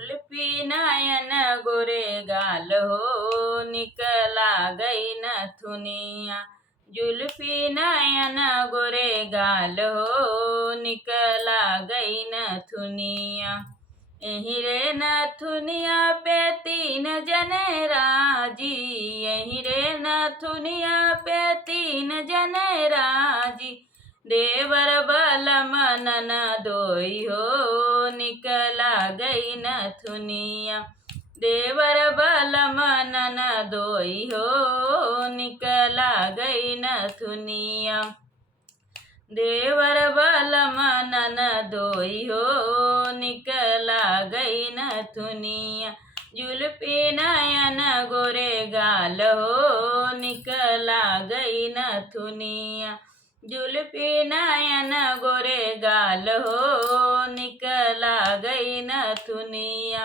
जुल्फी नयन गोरे गाल हो निकला गई नथुनिया। जुल्फी नयन गोरे गाल हो निकला गई नथुनिया। यही रे नथुनिया पे तीन जने राजी, यही रे नथुनिया पे तीन जने राजी। देवर बलम ननदोई हो निकला गई नथुनिया। देवर बलम ननदोई हो निकला गई नथुनिया। देवर बलम ननदोई हो निकला गई नथुनिया। जुल्फी नयन गोरे गाल हो निकला गई नथुनिया। जुल्फी नयन गोरे गाल हो निकला गई नथुनिया।